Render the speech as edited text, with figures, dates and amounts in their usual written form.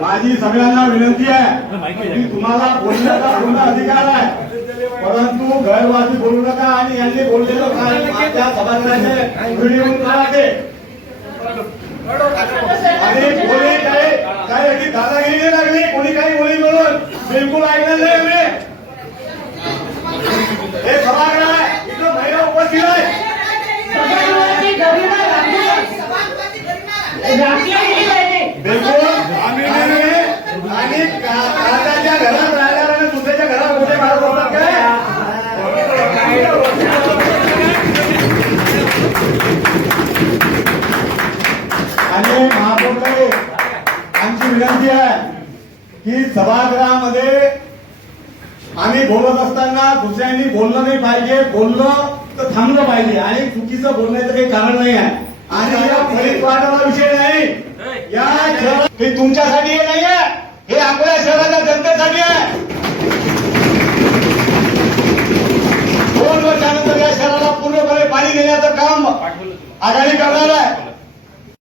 माझी सगळ्यांना विनंती आहे की तुम्हाला बोलण्याचा पूर्ण अधिकार आहे, परंतु गैरवादी बोलू नका आणि यांनी बोललेलं काय त्या सभागृहाचे व्हिडिओ काढा आणि कोणी काय याची दादागिरी नाही लागली, कोणी काही बोली म्हणून बिलकुल ऐकलं नाही मी. हे सभागृह आहे, इथं महिला उपस्थित आहे. बिलकुल आणि काकाच्या घरात राहणार आणि दुसऱ्याच्या घरात कुठे मारत होतात काय. आणि महापौरकडे आमची विनंती आहे की सभागृहामध्ये आम्ही बोलत असताना दुसऱ्यांनी बोललं नाही पाहिजे, बोललं तर थांबलं पाहिजे आणि चुकीचं बोलण्याचं काही कारण नाही आहे. आणि या फलित वाटाचा विषय नाही, या हे तुमच्यासाठी हे नाही आहे, हे आपल्या शहराच्या जनतेसाठी आहे. 2 वर्षानंतर या शहराला पूर्णपणे पाणी देण्याचं काम आघाडी करणार आहे.